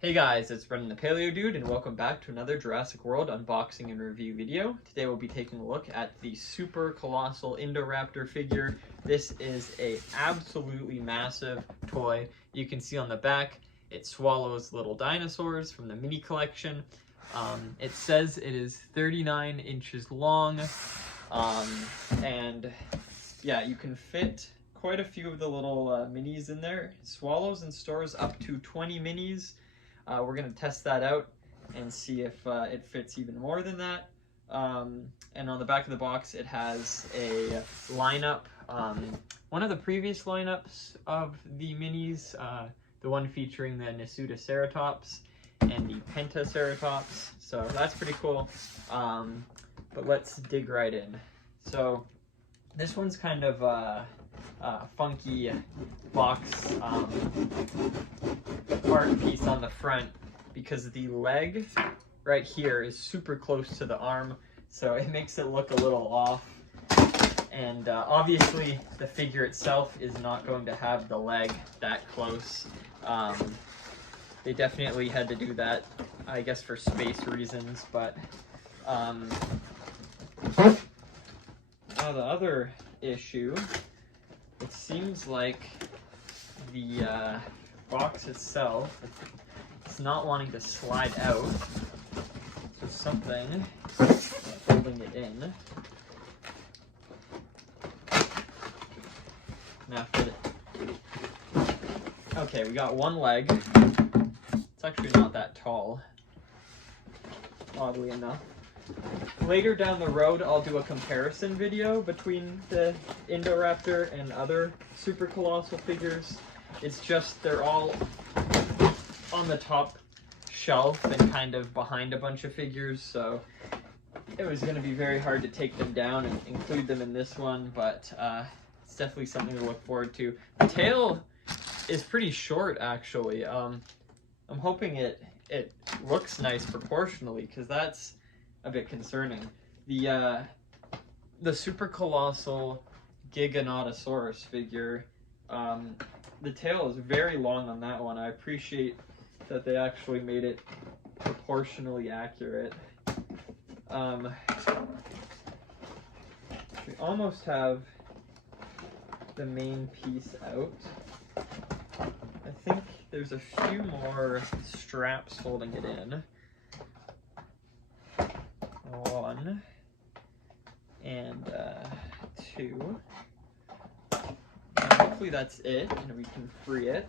Hey guys, it's Brendan the Paleo Dude, and welcome back to another Jurassic World unboxing and review video. Today we'll be taking a look at the super colossal Indoraptor figure. This is a absolutely massive toy. You can see on the back, it swallows little dinosaurs from the mini collection. It says it is 39 inches long, and yeah, you can fit quite a few of the little minis in there. It swallows and stores up to 20 minis. We're going to test that out and see if it fits even more than that. And on the back of the box, it has a lineup. One of the previous lineups of the minis, the one featuring the Lystrosaurus and the Proceratops. So that's pretty cool. But let's dig right in. So this one's kind of funky box art piece on the front because the leg right here is super close to the arm, so it makes it look a little off. And obviously the figure itself is not going to have the leg that close. They definitely had to do that, I guess, for space reasons, but now the other issue, it seems like the box itself is not wanting to slide out. So something holding it in. Now fit it. Okay, we got one leg. It's actually not that tall, oddly enough. Later down the road, I'll do a comparison video between the Indoraptor and other super colossal figures. It's just they're all on the top shelf and kind of behind a bunch of figures, so it was going to be very hard to take them down and include them in this one, but it's definitely something to look forward to. The tail is pretty short, actually. I'm hoping it looks nice proportionally, because that's a bit concerning. The super colossal giganotosaurus figure, the tail is very long on that one. I appreciate that they actually made it proportionally accurate. We almost have the main piece out. I think there's a few more straps holding it in. One and two. And hopefully that's it, and we can free it.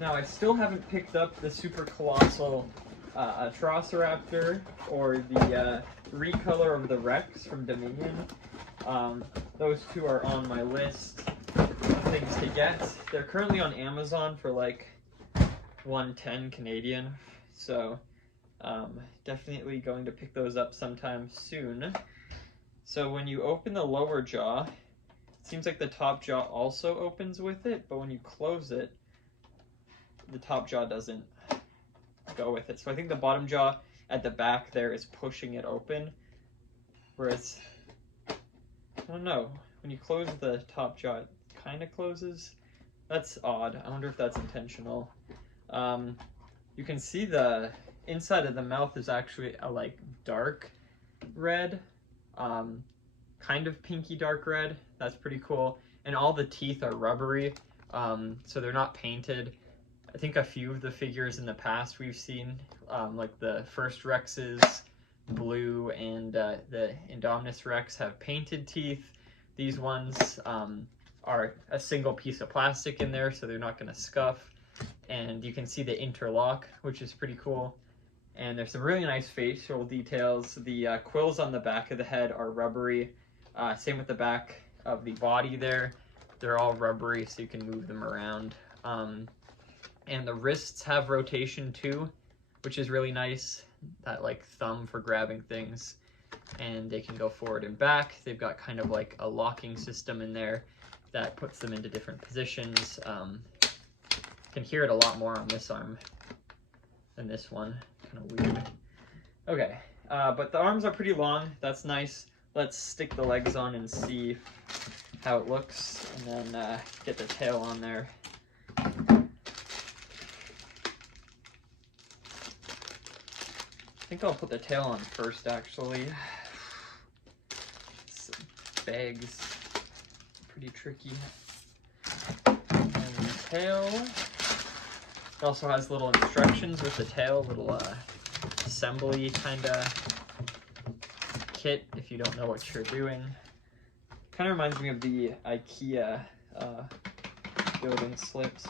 Now I still haven't picked up the super colossal Proceratosaurus or the recolor of the Rex from Dominion. Those two are on my list of things to get. They're currently on Amazon for like $110 Canadian, so definitely going to pick those up sometime soon. So when you open the lower jaw, it seems like the top jaw also opens with it, but when you close it, the top jaw doesn't go with it. So I think the bottom jaw at the back there is pushing it open, whereas, I don't know, when you close the top jaw, it kind of closes. That's odd. I wonder if that's intentional. You can see the inside of the mouth is actually a like dark red, kind of pinky dark red. That's pretty cool. And all the teeth are rubbery, so they're not painted. I think a few of the figures in the past we've seen, like the first Rexes, Blue, and the Indominus Rex have painted teeth. These ones are a single piece of plastic in there, so they're not going to scuff. And you can see the interlock, which is pretty cool. And there's some really nice facial details. The quills on the back of the head are rubbery. Same with the back of the body there. They're all rubbery, so you can move them around. And the wrists have rotation too, which is really nice. That like thumb for grabbing things. And they can go forward and back. They've got kind of like a locking system in there that puts them into different positions. Can hear it a lot more on this arm than this one. Kind of weird. Okay, but the arms are pretty long. That's nice. let's stick the legs on and see how it looks, and then get the tail on there. I think I'll put the tail on first, actually. This bag's pretty tricky. And the tail. It also has little instructions with the tail, little assembly kind of kit if you don't know what you're doing. Kind of reminds me of the IKEA building slips.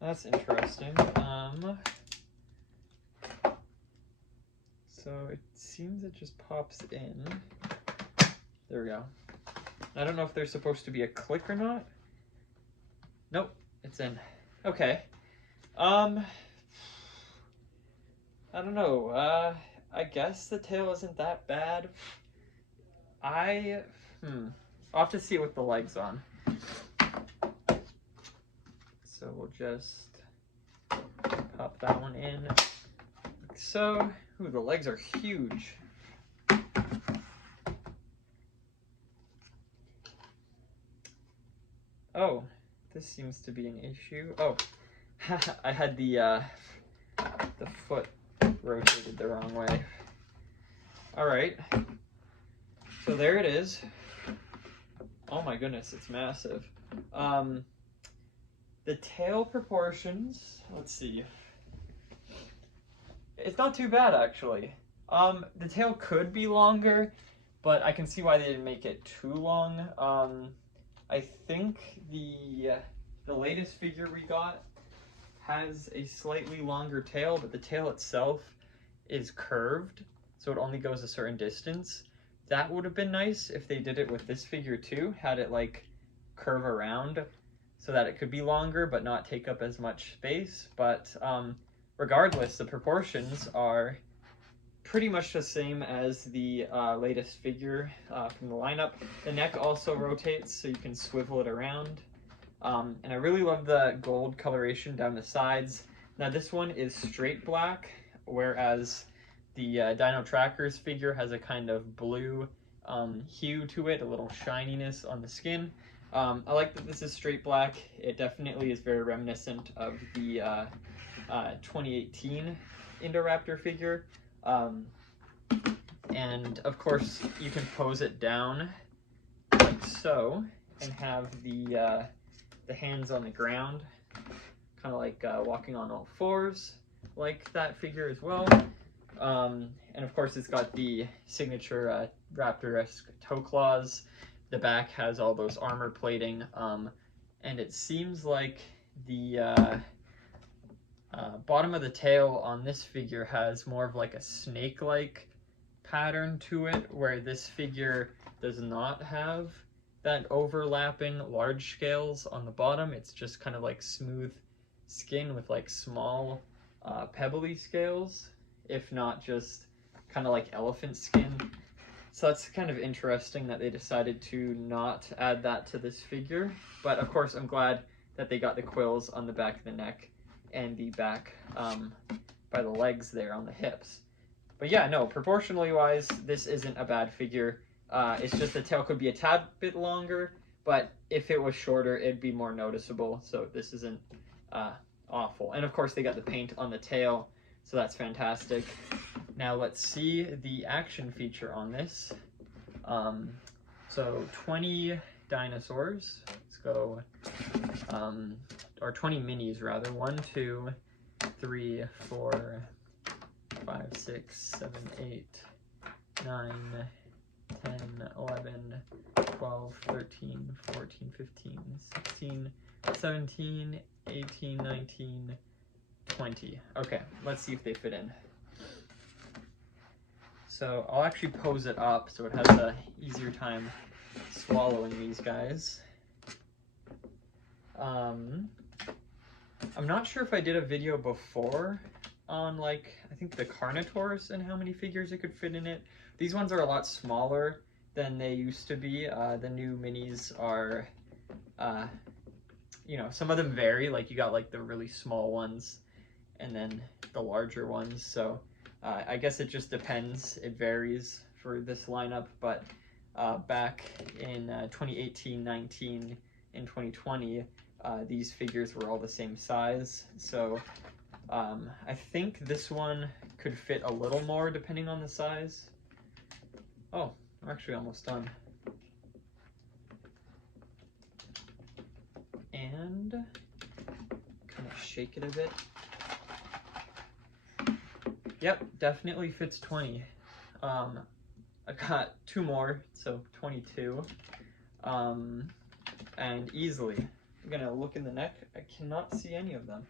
That's interesting. So it seems it just pops in. There we go. I don't know if there's supposed to be a click or not. Nope, it's in. Okay. I don't know. I guess the tail isn't that bad. I'll have to see it with the legs on. So we'll just pop that one in. Like so. Ooh, the legs are huge. Oh, this seems to be an issue. Oh, I had the foot rotated the wrong way. All right, so there it is. Oh my goodness, it's massive. The tail proportions, let's see. It's not too bad, actually. The tail could be longer, but I can see why they didn't make it too long. I think the latest figure we got has a slightly longer tail, but the tail itself is curved, so it only goes a certain distance. That would have been nice if they did it with this figure too, had it like curve around so that it could be longer but not take up as much space. But regardless, the proportions are pretty much the same as the latest figure from the lineup. The neck also rotates, so you can swivel it around. And I really love the gold coloration down the sides. Now this one is straight black, whereas the Dino Trackers figure has a kind of blue hue to it, a little shininess on the skin. I like that this is straight black. It definitely is very reminiscent of the 2018 Indoraptor figure. And of course you can pose it down like so and have the hands on the ground, kind of like walking on all fours like that figure as well. And of course it's got the signature raptor-esque toe claws. The back has all those armor plating, and it seems like the bottom of the tail on this figure has more of like a snake-like pattern to it, where this figure does not have that overlapping large scales on the bottom. It's just kind of like smooth skin with like small pebbly scales, if not just kind of like elephant skin. So that's kind of interesting that they decided to not add that to this figure. But of course, I'm glad that they got the quills on the back of the neck and the back by the legs there on the hips. But yeah, no, proportionally wise, this isn't a bad figure. It's just the tail could be a tad bit longer, but if it was shorter, it'd be more noticeable. So this isn't awful. And of course, they got the paint on the tail, so that's fantastic. Now let's see the action feature on this. So 20 dinosaurs. Let's go, or 20 minis rather. 1, 2, 3, 4, 5, 6, 7, 8, 9, 10, 11, 12, 13, 14, 15, 16, 17, 18, 19, 20. Okay, let's see if they fit in. So I'll actually pose it up so it has an easier time swallowing these guys. I'm not sure if I did a video before on, like, I think the Carnotaurus and how many figures it could fit in it. These ones are a lot smaller than they used to be. The new minis are, you know, some of them vary. Like, you got like the really small ones and then the larger ones. So I guess it just depends. It varies for this lineup, but back in 2018, 19, and 2020, these figures were all the same size. So I think this one could fit a little more depending on the size. Oh, I'm actually almost done. And kind of shake it a bit. Yep, definitely fits 20. I got 2 more, so 22. And easily. I'm gonna look in the neck. I cannot see any of them.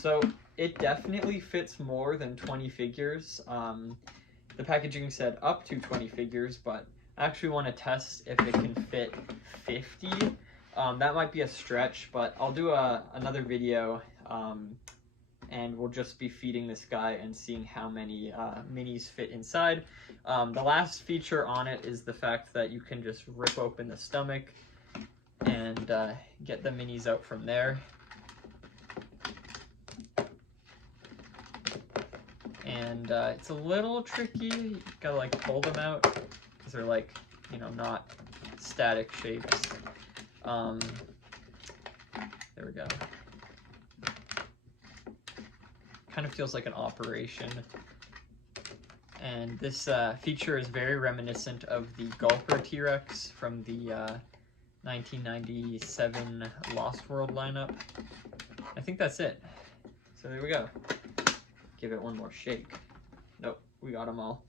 So it definitely fits more than 20 figures. The packaging said up to 20 figures, but I actually want to test if it can fit 50. That might be a stretch, but I'll do another video and we'll just be feeding this guy and seeing how many minis fit inside. The last feature on it is the fact that you can just rip open the stomach and get the minis out from there. And it's a little tricky. You gotta like pull them out because they're like, you know, not static shapes. There we go. Kind of feels like an operation. And this feature is very reminiscent of the Gulper T-Rex from the 1997 Lost World lineup. I think that's it. So there we go. Give it one more shake. Nope, we got them all.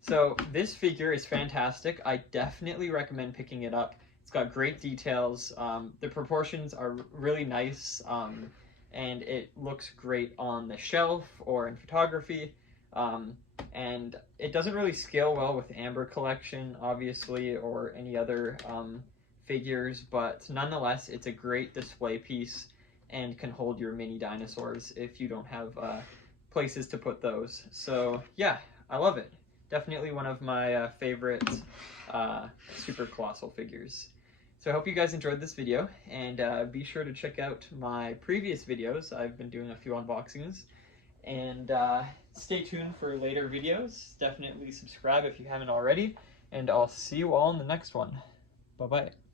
So this figure is fantastic. I definitely recommend picking it up. It's got great details. The proportions are really nice, and it looks great on the shelf or in photography. And it doesn't really scale well with Amber Collection, obviously, or any other figures, but nonetheless, it's a great display piece and can hold your mini dinosaurs if you don't have places to put those. So yeah, I love it. Definitely one of my favorite super colossal figures. So I hope you guys enjoyed this video, and be sure to check out my previous videos. I've been doing a few unboxings, and stay tuned for later videos. Definitely subscribe if you haven't already, and I'll see you all in the next one. Bye-bye.